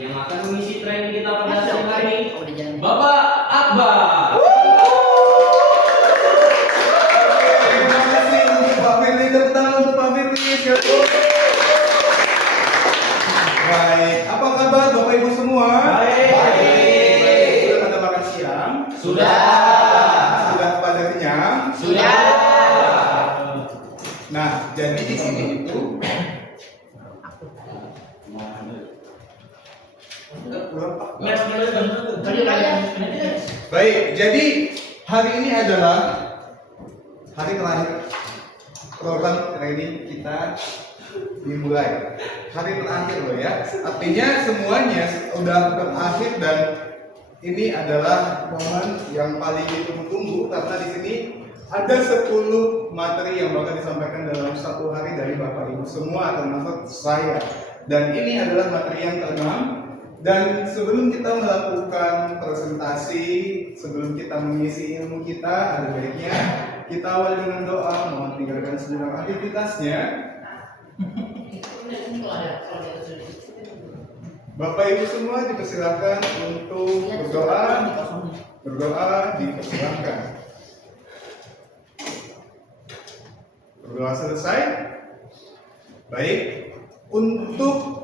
yang akan mengisi training kita pada siang hari ini, Bapak Akbar. Terima kasih untuk Pak Firly, tepuk tangan untuk Pak Firly. Baik, apa kabar Bapak Ibu semua? Baik. Sudah pada makan siang? Sudah. Sudah pada kenyang? Sudah. Nah, jadi di sini itu baik, jadi hari ini adalah hari terakhir program training kita dimulai. Hari terakhir loh ya. Artinya semuanya udah berakhir dan ini adalah momen yang paling ditunggu-tunggu karena di sini ada 10 materi yang bakal disampaikan dalam satu hari dari Bapak Ibu semua termasuk saya. Dan ini adalah materi yang ke-6. Dan sebelum kita melakukan presentasi, sebelum kita mengisi ilmu kita, ada baiknya kita awali dengan doa, mohon tinggalkan sejenak aktivitasnya. Bapak Ibu semua dipersilakan untuk berdoa dipersilakan. Berdoa selesai. Baik, untuk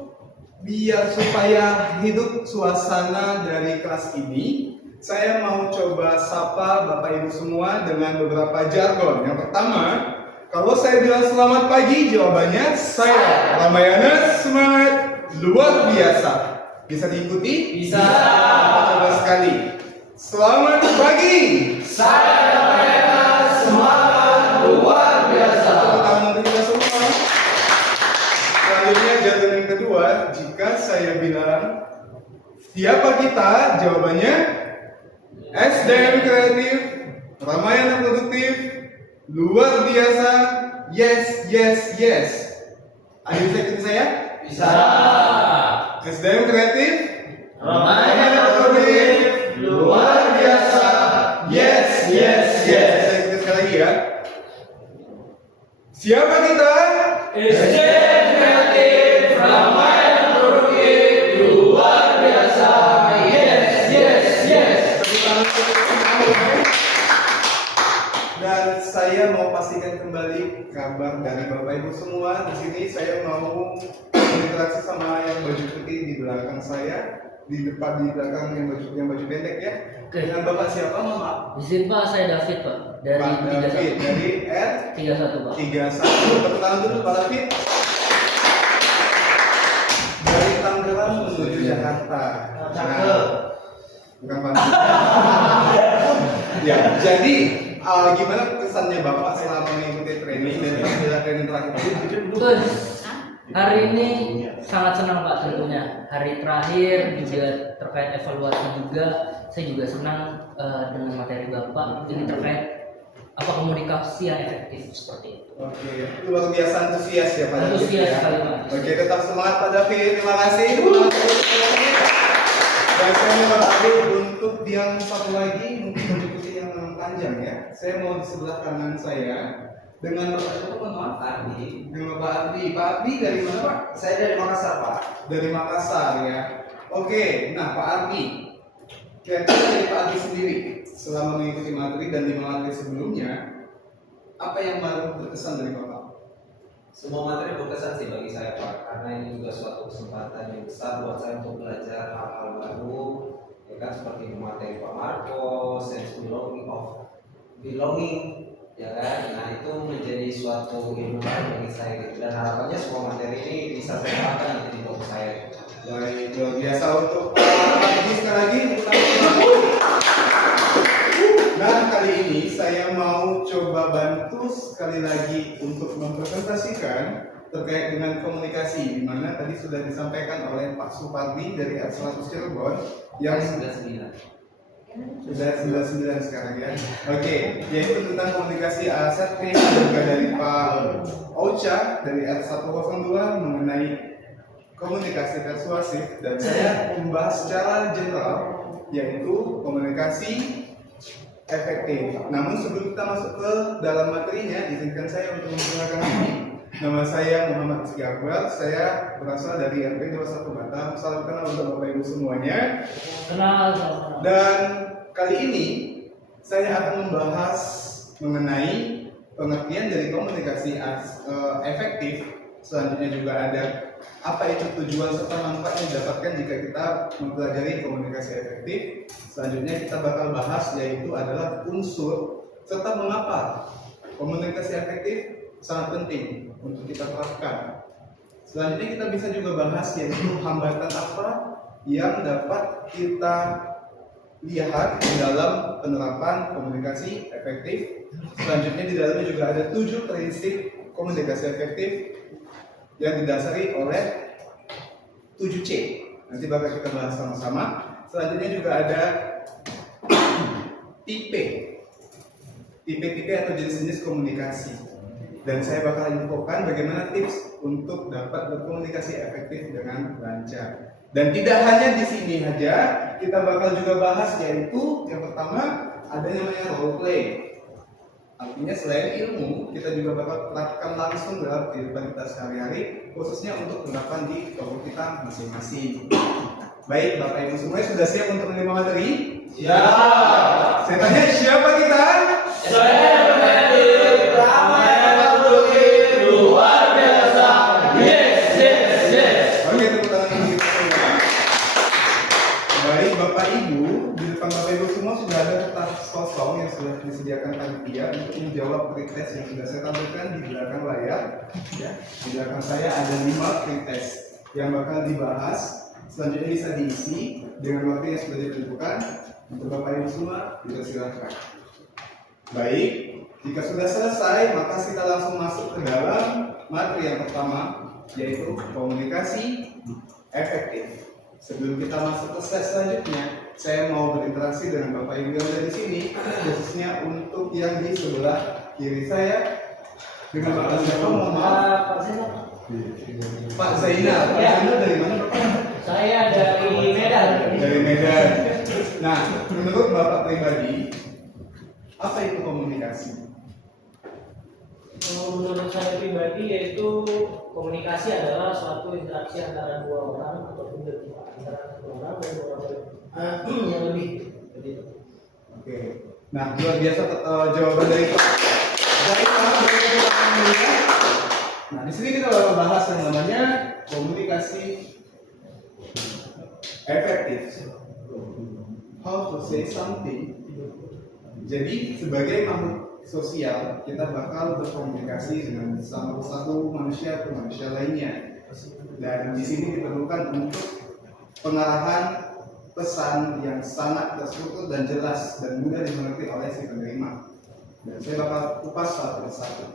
biar supaya hidup suasana dari kelas ini, saya mau coba sapa Bapak Ibu semua dengan beberapa jargon. Yang pertama, kalau saya bilang selamat pagi, jawabannya saya Ramayana semangat luar biasa. Bisa diikuti? Bisa. Kita coba sekali. Selamat pagi. Saya Ramayana semangat luar biasa. Tepuk tangan untuk kita semua. Selanjutnya jargon yang kedua, jika saya bilang siapa kita, jawabannya SDM kreatif, Ramayana produktif, luar biasa, yes, yes, yes. Ayo bisa ikuti saya? Bisa. SDM kreatif, Ramayana produktif, luar biasa, yes, yes, yes. Saya ikuti sekali lagi ya. Siapa kita? SDM kreatif, Ramayana produktif, luar biasa, yes, yes, yes. Tepuk tangan untuk semua. Dan saya mau pastikan kembali kabar dari Bapak Ibu semua. Di sini saya mau berinteraksi sama yang baju putih di belakang saya, di depan di belakang yang baju pendek ya. Oke. Dengan Bapak siapa, Mama? Izin Pak, saya David Pak dari Pak David 31. dari R31 Pak. 31. Tepuk tangan dulu Pak David. Dari Tangerang menuju Jakarta. Nah, bukan Pak. Ya, jadi gimana kesannya Bapak selama mengikuti training dan pada training terakhir? Betul. Hari ini sangat senang Pak tentunya. Hari terakhir juga terkait evaluasi juga. Saya juga senang dengan materi Bapak. Ini terkait komunikasi yang efektif seperti itu. Oke, luar biasa antusias ya Pak David. Antusias Ya. sekali, Pak. Oke, tetap semangat Pak David. Terima kasih. Dan saya mau Pak David untuk yang satu lagi mungkin baju putih yang panjang ya. Saya mau di sebelah kanan saya dengan Bapak siapa Pak Ardi. Dengan Pak Ardi. Pak Ardi dari mana Pak? Saya dari Makassar, Pak. Dari Makassar ya. Oke, nah Pak Ardi. Kira-kira dari Pak Ardi sendiri selama mengikuti materi dan 5 materi sebelumnya, apa yang baru berkesan dari Bapak? Semua materi berkesan sih bagi saya, Pak, karena ini juga suatu kesempatan yang besar buat saya untuk belajar hal-hal baru, ya kan, seperti materi Pak Marco, sense belonging, ya kan. Nah, itu menjadi suatu ilmu baru bagi saya gitu. Dan harapannya semua materi ini bisa saya terapkan di hidup saya. Baik, luar biasa untuk Pak sekali lagi. Nah, kali ini saya mau coba bantu sekali lagi untuk mempresentasikan terkait dengan komunikasi, di mana tadi sudah disampaikan oleh Pak Supardi dari R100 Cirebon yang sudah 9. sudah 99 sekarang ya. Oke, yaitu tentang komunikasi aset juga dari Pak Ocha dari R102 mengenai komunikasi persuasif, dan saya membahas secara general yaitu komunikasi efektif. Namun sebelum kita masuk ke dalam materinya, izinkan saya untuk memperkenalkan diri. Nama saya Muhammad Rizky Akbar. Saya berasal dari RP 21 Batam. Salam kenal untuk Bapak Ibu semuanya. Kenal. Dan kali ini saya akan membahas mengenai pengertian dari komunikasi efektif. Selanjutnya juga ada apa itu tujuan serta manfaat yang didapatkan jika kita mempelajari komunikasi efektif. Selanjutnya kita bakal bahas yaitu adalah unsur serta mengapa komunikasi efektif sangat penting untuk kita terapkan. Selanjutnya kita bisa juga bahas yaitu hambatan apa yang dapat kita lihat di dalam penerapan komunikasi efektif. Selanjutnya di dalamnya juga ada 7 prinsip komunikasi efektif yang didasari oleh 7C. Nanti bakal kita bahas sama-sama. Selanjutnya juga ada tipe atau jenis-jenis komunikasi. Dan saya bakal infokan bagaimana tips untuk dapat berkomunikasi efektif dengan lancar. Dan tidak hanya di sini saja, kita bakal juga bahas yaitu yang pertama ada namanya role play. Artinya selain ilmu, kita juga bakal terapkan langsung dalam kehidupan kita sehari-hari, khususnya untuk menerapkan di toko kita masing-masing. Baik, Bapak Ibu semuanya sudah siap untuk menerima materi? Siap. Saya tanya siapa kita? Saya Freddy Ramayana luar biasa. Yes. Oke, tepuk tangan untuk kita semua. Baik, Bapak Ibu, di depan Bapak Ibu semua sudah ada kertas kosong yang sudah disediakan panitia untuk menjawab pretest yang sudah saya tampilkan di belakang layar. Ya, di belakang saya ada 5 pretest yang bakal dibahas. Selanjutnya bisa diisi dengan waktu yang sudah ditentukan. Untuk Bapak Ibu semua, kita silakan. Baik, jika sudah selesai, maka kita langsung masuk ke dalam materi yang pertama, yaitu komunikasi efektif. Sebelum kita masuk ke slide selanjutnya, saya mau berinteraksi dengan Bapak Ibu yang ada di sini, khususnya untuk yang di sebelah kiri saya. Dengan Bapak siapa? Mohon maaf. Pak Zainal. Pak Zainal dari mana, Bapak? Saya dari Medan. Dari Medan. Nah, menurut Bapak pribadi, apa itu komunikasi? Menurut saya pribadi yaitu komunikasi adalah suatu interaksi antara dua orang ataupun antara satu orang dan dua orang yang lebih. Oke. Nah, luar biasa jawaban dari Pak Zainal. Nah, di sini kita bakal bahas yang namanya komunikasi efektif. How to say something. Jadi sebagai makhluk sosial kita bakal berkomunikasi dengan satu manusia ke manusia lainnya. Dan di sini diperlukan untuk pengarahan pesan yang sangat terstruktur dan jelas dan mudah dimengerti oleh si penerima. Dan saya bakal kupas satu persatu.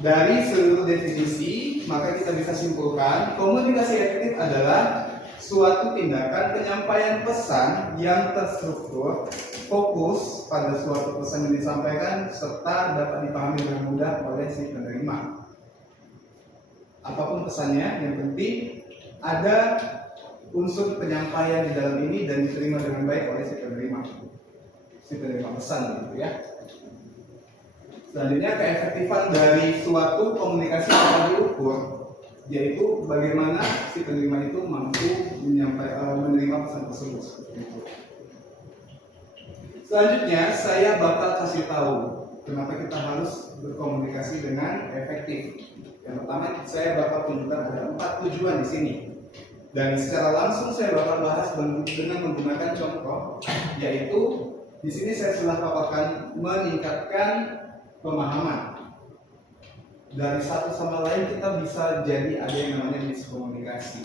Dari seluruh definisi, maka kita bisa simpulkan komunikasi efektif adalah suatu tindakan penyampaian pesan yang terstruktur, fokus pada suatu pesan yang disampaikan, serta dapat dipahami dengan mudah oleh si penerima. Apapun pesannya, yang penting ada unsur penyampaian di dalam ini dan diterima dengan baik oleh si penerima pesan, gitu ya. Selanjutnya, keefektifan dari suatu komunikasi akan diukur, yaitu bagaimana si penerima itu mampu menerima pesan tersebut. Selanjutnya, saya bakal kasih tahu kenapa kita harus berkomunikasi dengan efektif. Yang pertama, saya bakal tunjukkan ada 4 tujuan di sini. Dan secara langsung saya bakal bahas dengan menggunakan contoh, yaitu di sini saya telah paparkan meningkatkan pemahaman. Dari satu sama lain kita bisa jadi ada yang namanya miskomunikasi.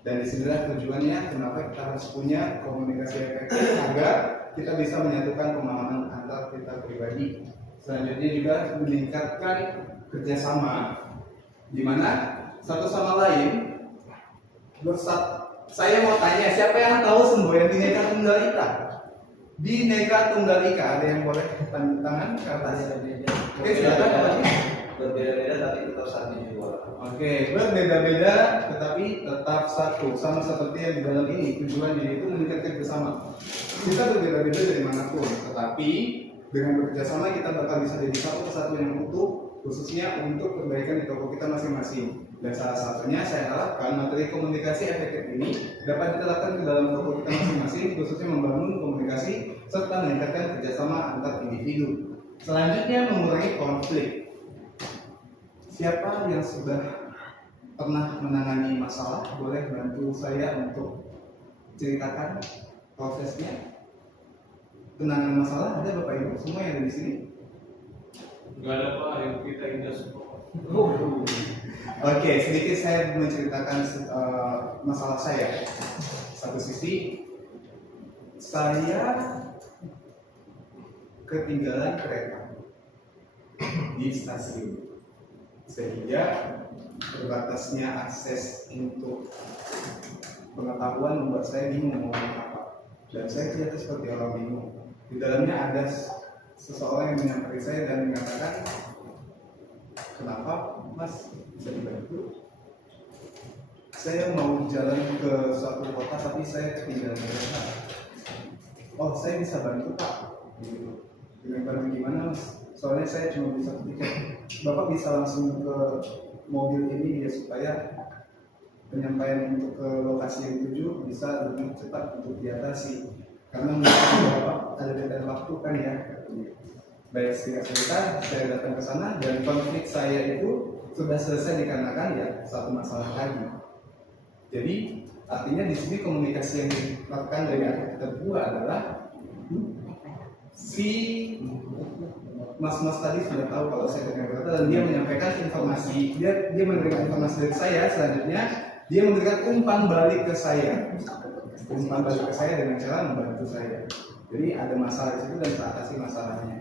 Dan disinilah tujuannya kenapa kita harus punya komunikasi efektif agar kita bisa menyatukan pemahaman antar kita pribadi. Selanjutnya juga meningkatkan kerjasama, di mana satu sama lain saya mau tanya siapa yang tahu semboyan Bhinneka Tunggal Ika? Bhinneka Tunggal Ika, ada yang boleh tanda tangan ke atas? Oke, silakan. Berbeda-beda tapi tetap satu jiwa. Oke, berbeda-beda tetapi tetap satu, sama seperti yang di dalam ini tujuannya itu meningkatkan bersama. Kita berbeda-beda dari manapun, tetapi dengan bekerja sama kita bakal bisa jadi satu kesatuan yang utuh khususnya untuk perbaikan di toko kita masing-masing. Dan salah satunya saya harapkan materi komunikasi efektif ini dapat diterapkan ke dalam toko kita masing-masing, khususnya membangun komunikasi serta meningkatkan kerjasama antar individu. Selanjutnya, mengurangi konflik. Siapa yang sudah pernah menangani masalah, boleh bantu saya untuk ceritakan prosesnya. Penanganan masalah ada Bapak Ibu semua yang ada di sini? Enggak ada Pak, yang kita indah semua. Oke, sedikit saya menceritakan masalah saya. Satu sisi, saya ketinggalan kereta di stasiun, sehingga terbatasnya akses untuk pengetahuan membuat saya bingung mau ngomong apa. Dan saya ternyata seperti orang bingung. Di dalamnya ada seseorang yang menyampaikan saya dan mengatakan, kenapa Mas bisa dibantu? Saya mau jalan ke suatu kota tapi saya ketinggalan kereta. Oh, saya bisa bantu Pak. Gitu. Dengan bantu gimana Mas? Soalnya saya cuma bisa tiket. Bapak bisa langsung ke mobil ini ya supaya penyampaian untuk ke lokasi yang dituju bisa lebih cepat untuk diatasi. Karena mungkin Bapak ada deadline waktu kan ya. Baik, singkat cerita, saya datang ke sana dan konflik saya itu sudah selesai dikarenakan ya satu masalah lagi. Jadi artinya di sini komunikasi yang dilakukan dari kita berdua adalah si mas-mas tadi sudah tahu kalau saya dengan kereta dan dia menyampaikan informasi, dia menerima informasi dari saya. Selanjutnya dia memberikan umpan balik ke saya, dengan cara membantu saya. Jadi ada masalah di situ dan saya atasi masalahnya.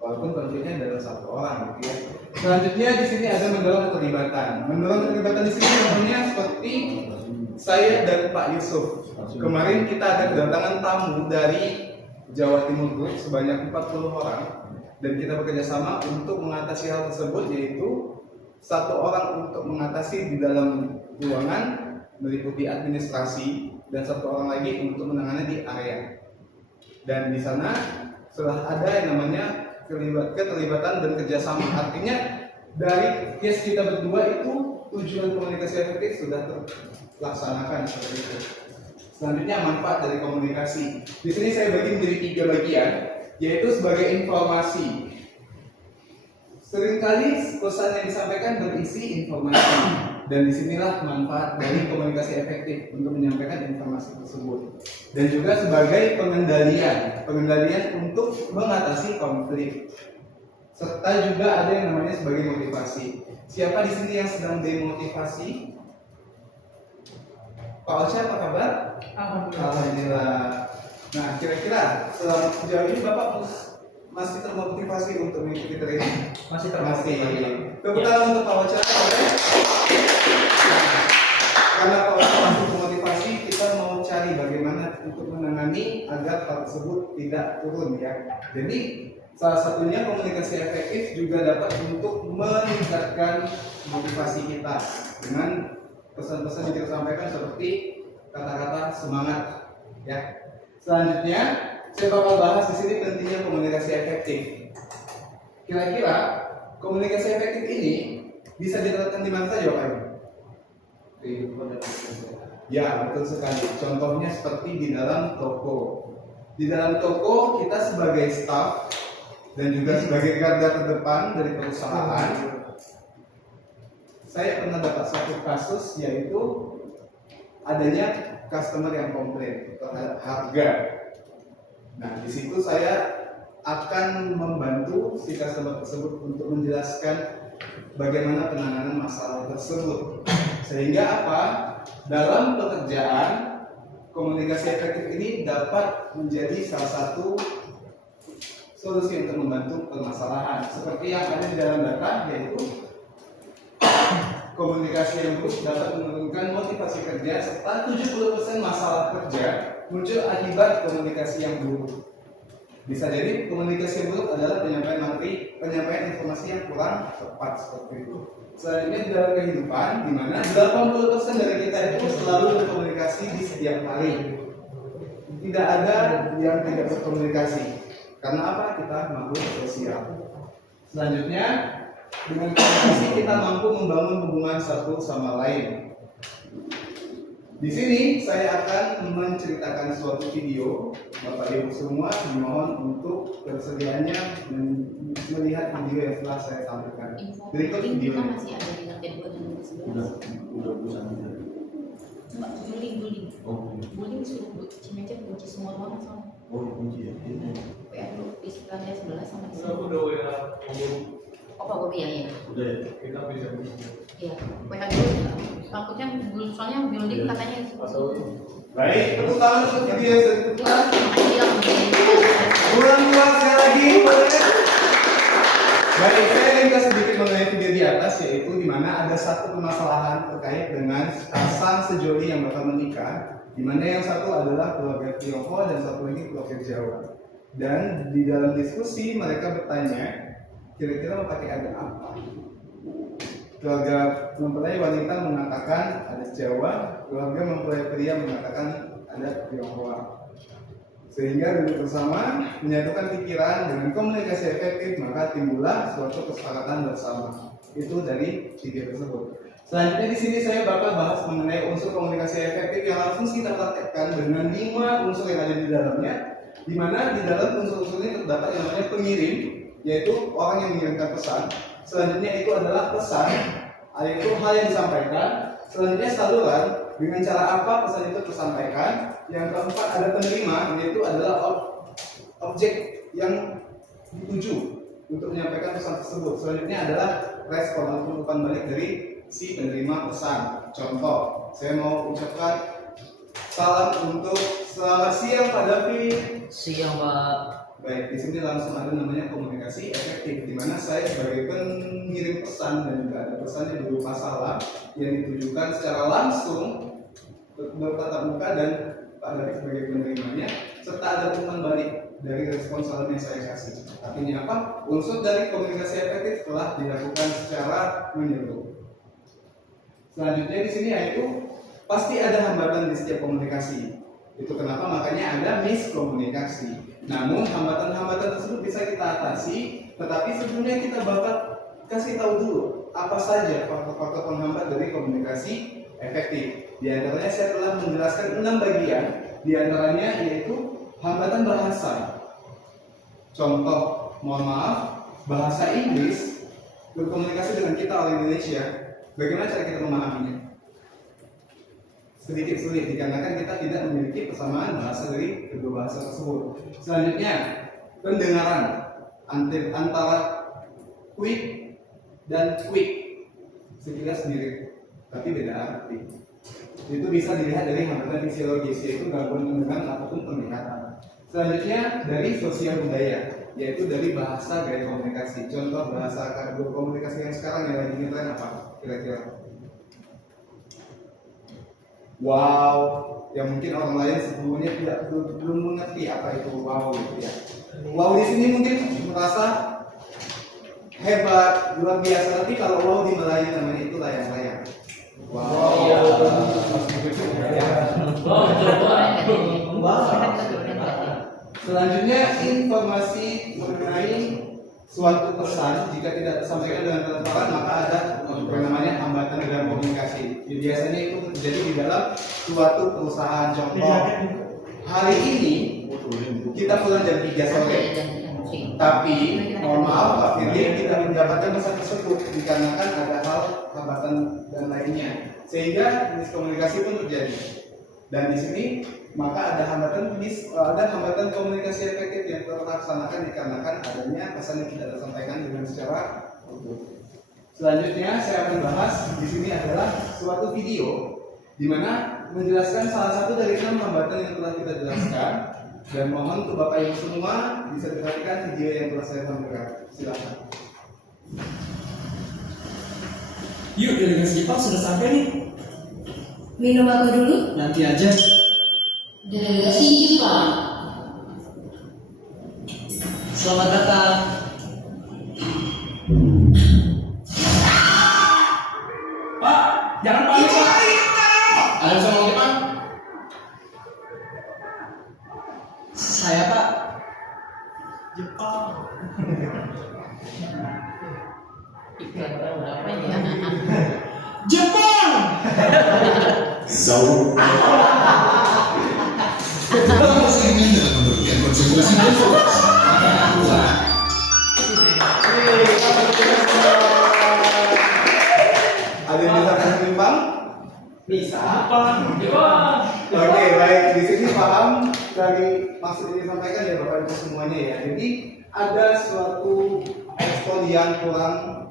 Walaupun konfliknya adalah satu orang, gitu ya. Selanjutnya di sini ada mendorong keterlibatan. Mendorong keterlibatan di sini contohnya seperti saya dan Pak Yusuf. Kemarin kita ada kedatangan tamu dari Jawa Timur Group sebanyak 40 orang dan kita bekerja sama untuk mengatasi hal tersebut, yaitu satu orang untuk mengatasi di dalam ruangan meliputi administrasi dan satu orang lagi untuk menangani di area. Dan di sana setelah ada yang namanya keterlibatan dan kerjasama, artinya dari case kita berdua itu tujuan komunikasi efektif sudah terlaksanakan seperti itu. Selanjutnya manfaat dari komunikasi. Di sini saya bagi menjadi 3 bagian, yaitu sebagai informasi. Seringkali pesan yang disampaikan berisi informasi, dan disinilah manfaat dari komunikasi efektif untuk menyampaikan informasi tersebut. Dan juga sebagai pengendalian untuk mengatasi konflik. Serta juga ada yang namanya sebagai motivasi. Siapa di sini yang sedang demotivasi? Pak Ocha, apa kabar? Alhamdulillah. Nah, kira-kira sejauh ini Bapak masih termotivasi untuk mengikuti training? Masih termotivasi. Tepuk tangan untuk Pak Ocha. Karena Pak Ocha masih termotivasi, kita mau cari bagaimana untuk menangani agar hal tersebut tidak turun ya. Jadi salah satunya komunikasi efektif juga dapat untuk meningkatkan motivasi kita dengan pesan-pesan yang kita sampaikan seperti kata-kata semangat ya. Selanjutnya saya bakal bahas di sini pentingnya komunikasi efektif. Kira-kira komunikasi efektif ini bisa diterapkan di mana saja Pak Ibu? Ya, betul sekali. Contohnya seperti di dalam toko. Di dalam toko kita sebagai staff dan juga sebagai garda terdepan dari perusahaan, saya pernah dapat satu kasus, yaitu adanya customer yang komplain terhadap harga. Nah, di situ saya akan membantu si customer tersebut untuk menjelaskan bagaimana penanganan masalah tersebut. Sehingga apa? Dalam pekerjaan, komunikasi efektif ini dapat menjadi salah satu solusi untuk membantu permasalahan. Seperti yang ada di dalam data, yaitu komunikasi yang buruk dapat menurunkan motivasi kerja serta 70% masalah kerja muncul akibat komunikasi yang buruk. Bisa jadi komunikasi yang buruk adalah penyampaian informasi yang kurang tepat seperti itu. Selanjutnya di dalam kehidupan, di mana 80% dari kita itu selalu berkomunikasi di setiap hari. Tidak ada yang tidak berkomunikasi. Karena apa? Kita makhluk sosial. Selanjutnya dengan komunikasi kita mampu membangun hubungan satu sama lain. Di sini saya akan menceritakan suatu video. Bapak Ibu semua dimohon untuk kersediaannya melihat video yang telah saya sampaikan. Berikut Kita videonya. masih ada di lantai 2 dan lantai 11. udah bulan Mbak, bullying. oh Bullying suruh Cimecer kunci semua ruangan soalnya. kunci ya WA dulu di lantai 11 sama di Udah aku sini. udah WA umum. Oh, Pak Bobi ya, ya. udah ya Kita bisa Iya, WA dulu. Takutnya soalnya building katanya atau Baik, tepuk tangan untuk video yang sudah diputar. makanya dia bullying. Ulang sekali lagi, boleh? Baik, saya ingin kasih sedikit mengenai video di atas, yaitu di mana ada satu permasalahan terkait dengan pasang sejoli yang bakal menikah, di mana yang satu adalah keluarga Tionghoa dan satu lagi keluarga Jawa. Dan di dalam diskusi mereka bertanya, kira-kira mau pakai adat apa? Keluarga mempelai wanita mengatakan adat Jawa, keluarga mempelai pria mengatakan adat Tionghoa. Sehingga duduk bersama, menyatukan pikiran dengan komunikasi efektif, maka timbullah suatu kesepakatan bersama. Itu dari video tersebut. Selanjutnya di sini saya bakal bahas mengenai unsur komunikasi efektif yang langsung kita praktekkan dengan 5 unsur yang ada di dalamnya, di mana di dalam unsur-unsur ini terdapat yang namanya pengirim, yaitu orang yang mengirimkan pesan. Selanjutnya itu adalah pesan, yaitu hal yang disampaikan. Selanjutnya saluran, dengan cara apa pesan itu tersampaikan. Yang keempat ada penerima, yaitu adalah objek yang dituju untuk menyampaikan pesan tersebut. Selanjutnya adalah respon atau umpan balik dari si penerima pesan. Contoh, saya mau ucapkan salam untuk selamat siang Pak David. Siang Pak. Baik, di sini langsung ada namanya komunikasi efektif, di mana saya sebagai pengirim pesan dan juga ada pesan yang berupa salam yang ditujukan secara langsung bertatap muka dan Pak David sebagai penerimanya, serta ada umpan balik dari respon salam yang saya kasih. Artinya apa? Unsur dari komunikasi efektif telah dilakukan secara menyeluruh. Selanjutnya di sini yaitu pasti ada hambatan di setiap komunikasi. Itu kenapa makanya ada miskomunikasi. Namun hambatan-hambatan tersebut bisa kita atasi, tetapi sebelumnya kita bakal kasih tahu dulu apa saja faktor-faktor penghambat dari komunikasi efektif. Di antaranya saya telah menjelaskan 6 bagian, di antaranya yaitu hambatan bahasa. Contoh, mohon maaf, bahasa Inggris berkomunikasi dengan kita orang Indonesia. Bagaimana cara kita memahaminya? Sedikit sulit dikarenakan kita tidak memiliki persamaan bahasa dari kedua bahasa tersebut. Selanjutnya, pendengaran antara quick dan quick sekilas mirip, tapi beda arti. Itu bisa dilihat dari hambatan fisiologis, yaitu gangguan pendengaran ataupun penglihatan. Selanjutnya dari sosial budaya, yaitu dari bahasa gaya komunikasi. Contoh bahasa komunikasi yang sekarang yang lagi ngetren apa? Kira-kira? Wow, yang mungkin orang lain sebelumnya belum mengerti apa itu wow gitu ya. Wow di sini mungkin merasa hebat, luar biasa, tapi kalau wow di Melayu namanya itu layang-layang. Wow. Selanjutnya informasi mengenai suatu pesan jika tidak tersampaikan dengan transparan maka ada yang namanya hambatan dalam komunikasi. Biasanya itu terjadi di dalam suatu perusahaan. Contoh, hari ini kita pulang jam 3 sore, tapi mohon maaf Pak Firly tidak mendapatkan pesan tersebut dikarenakan ada hal hambatan dan lainnya, sehingga miskomunikasi pun terjadi. Dan di sini maka ada hambatan komunikasi efektif yang terlaksanakan dikarenakan adanya pesan yang tidak tersampaikan dengan secara utuh. Selanjutnya saya akan bahas di sini adalah suatu video di mana menjelaskan salah satu dari 6 hambatan yang telah kita jelaskan, dan mohon untuk Bapak Ibu semua bisa perhatikan video yang telah saya sampaikan. Silakan. Yuk, delegasi Jepang sudah sampai nih. Minum aku dulu. Nanti aja. Delegasi Jepang. Selamat datang. Pak, jangan panik Pak. ada yang ngomong Jepang Saya Pak. Jepang. Iklan orang berapa Apa ini? ya? Jepang. Zaur. Vamos segmen dengan memberikan konsentrasi dan fokus. Ada yang bisa kasih Jepang? Bisa. Oke, baik. Di sini paham dari maksud ini disampaikan ya Bapak Ibu semuanya ya. Jadi ada suatu ekspor yang kurang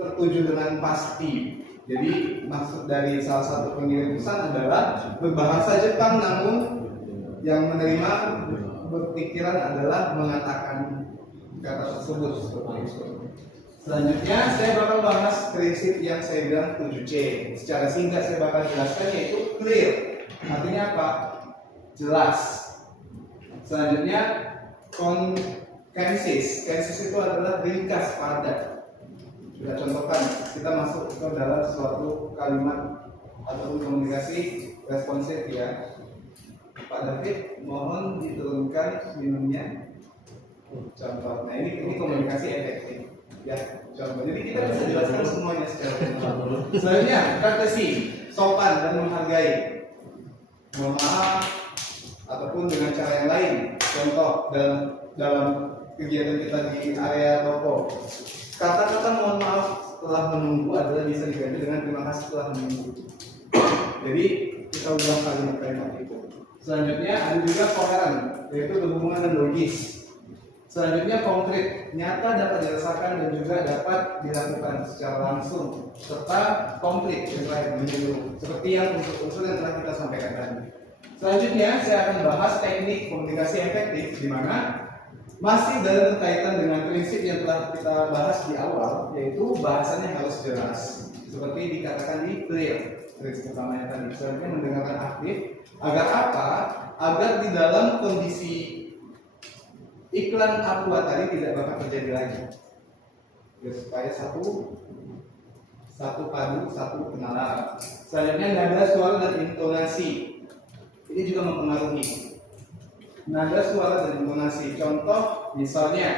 tertuju dengan pasti. Jadi maksud dari salah satu pengirim pesan adalah berbahasa Jepang, namun yang menerima berpikiran adalah mengatakan kata tersebut seperti itu. Selanjutnya saya bakal bahas prinsip yang saya bilang 7C. Secara singkat saya bakal jelaskan yaitu clear. Artinya apa? Jelas. Selanjutnya concise. Concise itu adalah ringkas, padat. Kita contohkan, kita masuk ke dalam suatu kalimat ataupun komunikasi responsif ya. Pak David, mohon diturunkan minumnya. Contoh. Nah ini komunikasi efektif. Ya, contoh. Jadi kita bisa jelaskan semuanya secara umum. Selanjutnya, courtesy, sopan dan menghargai. Mohon maaf ataupun dengan cara yang lain. Contoh dalam kegiatan kita di area toko. Kata-kata mohon maaf setelah menunggu adalah bisa diganti dengan terima kasih setelah menunggu. Jadi kita ulang kalimat-kalimat itu. Selanjutnya ada juga koheren, yaitu berhubungan dan logis. Selanjutnya konkret, nyata dapat dirasakan dan juga dapat dilakukan secara langsung serta komplit menyeluruh seperti yang unsur-unsur yang telah kita sampaikan tadi. Selanjutnya saya akan bahas teknik komunikasi efektif di mana masih dalam kaitan dengan prinsip yang telah kita bahas di awal, yaitu bahasanya harus jelas seperti dikatakan di clear prinsip utamanya tadi. Selanjutnya mendengarkan aktif agar apa? Agar di dalam kondisi iklan aqua tadi tidak bakal terjadi lagi. Ya, supaya satu padu, satu penalaran. Selanjutnya nada suara dan intonasi. Ini juga mempengaruhi. Nada suara dan intonasi. Contoh, misalnya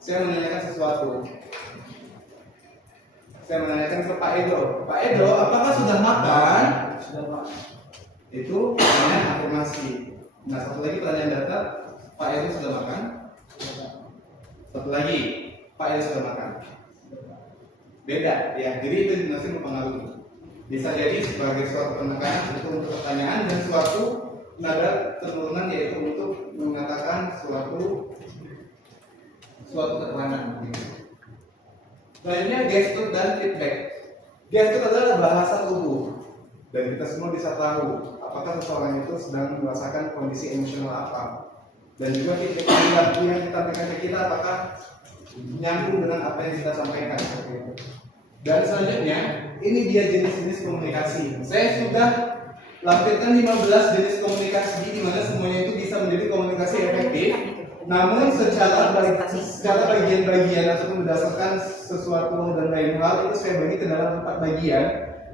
saya menanyakan sesuatu. Saya menanyakan ke Pak Edo. Pak Edo, apakah sudah makan? Sudah Pak. Itu pertanyaan afirmasi. Nah, satu lagi pertanyaan data. Pak Edo sudah makan? Satu lagi, Pak Edo sudah makan. Beda ya, jadi itu masih mempengaruhi. Bisa jadi sebagai suatu penekanan itu untuk pertanyaan dan suatu nada turunan yaitu untuk mengatakan suatu keterangan. Selanjutnya gestur dan feedback. Gestur adalah bahasa tubuh dan kita semua bisa tahu apakah seseorang itu sedang merasakan kondisi emosional apa. Dan juga feedback yang ditampilkan ke kita apakah nyambung dengan apa yang kita sampaikan. Dan selanjutnya ini dia jenis-jenis komunikasi. Saya sudah lampirkan 15 jenis komunikasi di mana semuanya itu bisa menjadi komunikasi efektif. Namun secara bagian-bagian ataupun berdasarkan sesuatu dan lain hal itu saya bagi ke dalam 4 bagian.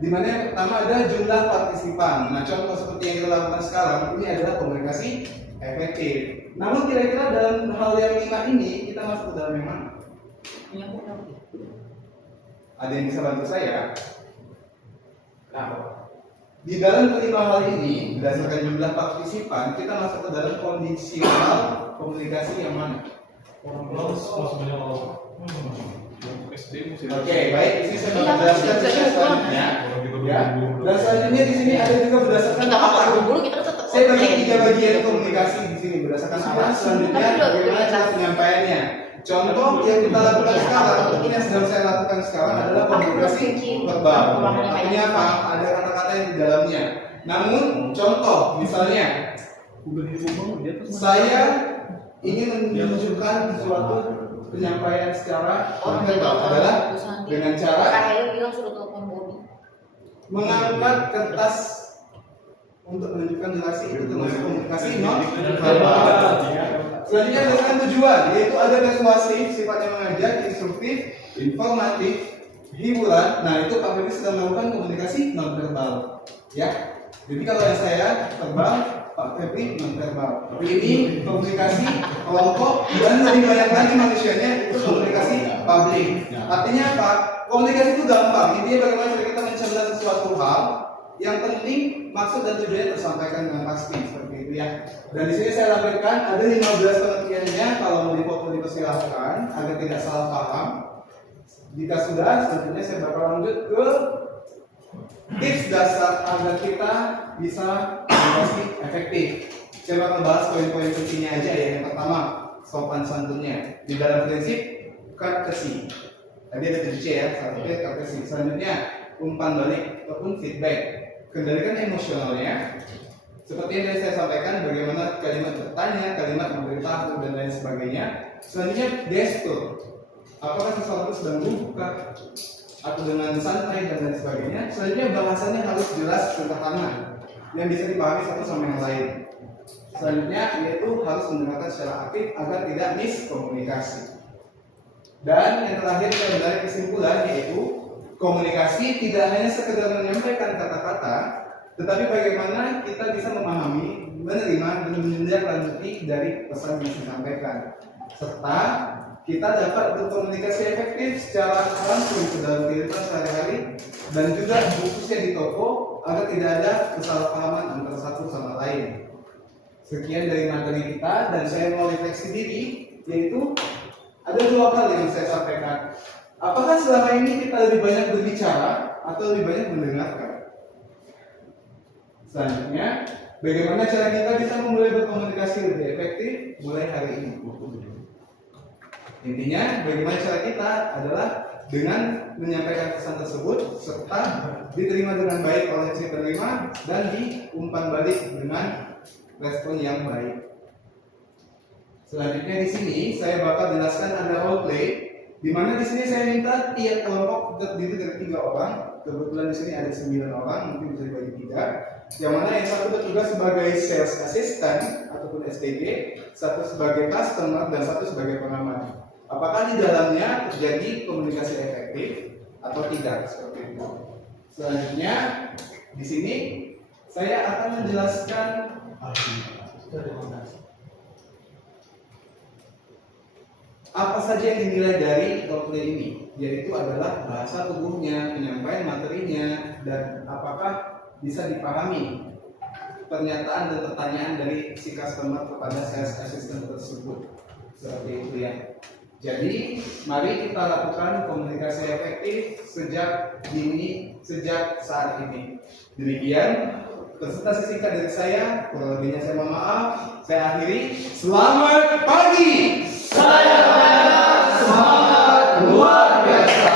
Di mana yang pertama ada jumlah partisipan. Nah contoh seperti yang kita lakukan sekarang ini adalah komunikasi efektif. Namun kira-kira dalam hal yang 5 ini kita masuk ke dalam yang mana? Ada yang bisa bantu saya? Nah, di dalam kelima hal ini berdasarkan jumlah partisipan kita masuk ke dalam kondisional komunikasi yang mana? Oke, baik. Di sini saya menjelaskan selanjutnya. Ya. Dan selanjutnya di sini ada juga berdasarkan apa? Saya bagi 3 bagian komunikasi di sini berdasarkan apa? Selanjutnya bagaimana cara penyampaiannya. Contoh yang kita lakukan sekarang, ataupun yang sedang saya lakukan sekarang adalah komunikasi verbal. Artinya apa? Ada kata-kata yang di dalamnya. Namun contoh misalnya saya ingin menunjukkan suatu penyampaian secara verbal adalah dengan cara mengangkat kertas untuk menunjukkan relasi itu termasuk komunikasi non verbal. Selanjutnya dengan tujuan yaitu ada persuasif, sifatnya mengajak, instruktif, informatif, hiburan. Nah itu Pak Febri sedang melakukan komunikasi non verbal. Ya, jadi kalau yang saya verbal, Pak Febri non verbal. Ini komunikasi kelompok dan lebih banyak lagi manusianya itu komunikasi public. Artinya apa? Komunikasi itu gampang. Intinya bagaimana cara kita mencerna sesuatu hal. Yang penting maksud dan tujuannya tersampaikan dengan pasti seperti itu ya. Dan di sini saya lampirkan ada 15 pengertiannya. Kalau mau dipoto dipersilahkan agar tidak salah paham. Jika sudah, selanjutnya saya bakal lanjut ke tips dasar agar kita bisa komunikasi efektif. Saya bakal bahas poin-poin pentingnya aja ya. Yang pertama, sopan santunnya. Di dalam prinsip courtesy. Tadi ada 7C ya, satunya courtesy. Selanjutnya, umpan balik ataupun feedback. Kendalikan emosionalnya. Seperti yang tadi saya sampaikan, bagaimana kalimat bertanya, kalimat memberitahu dan lain sebagainya. Selanjutnya, gestur. Apakah sesuatu sedang buka atau dengan santai dan lain sebagainya. Selanjutnya, bahasanya harus jelas sederhana yang bisa dipahami satu sama yang lain. Selanjutnya, yaitu harus mendengarkan secara aktif agar tidak miskomunikasi. Dan yang terakhir saya menarik kesimpulan yaitu komunikasi tidak hanya sekedar menyampaikan kata-kata, tetapi bagaimana kita bisa memahami, menerima, dan menindaklanjuti dari pesan yang disampaikan, serta kita dapat berkomunikasi efektif secara langsung ke dalam kehidupan sehari-hari dan juga khususnya di toko agar tidak ada kesalahpahaman antara satu sama lain. Sekian dari materi kita dan saya mau refleksi diri, yaitu ada 2 hal yang saya sampaikan. Apakah selama ini kita lebih banyak berbicara atau lebih banyak mendengarkan? Selanjutnya, bagaimana cara kita bisa memulai berkomunikasi lebih efektif mulai hari ini? Intinya, bagaimana cara kita adalah dengan menyampaikan pesan tersebut serta diterima dengan baik oleh si penerima dan diumpan balik dengan respon yang baik. Selanjutnya di sini saya bakal jelaskan ada role play, di mana di sini saya minta tiap kelompok terdiri dari 3 orang. Kebetulan di sini ada 9 orang, mungkin bisa dibagi 3. Yang mana yang satu bertugas sebagai sales assistant ataupun SDG, satu sebagai customer dan satu sebagai pengamat. Apakah di dalamnya terjadi komunikasi efektif atau tidak seperti itu? Selanjutnya di sini saya akan menjelaskan apa saja yang dinilai dari role play ini, yaitu adalah bahasa tubuhnya, penyampaian materinya, dan apakah bisa dipahami pernyataan dan pertanyaan dari si customer kepada sales assistant tersebut. Seperti itu ya. Jadi, mari kita lakukan komunikasi efektif sejak saat ini. Demikian presentasi singkat dari saya. Kurang lebihnya saya mohon maaf. Saya akhiri. Selamat pagi. Saya semangat luar biasa.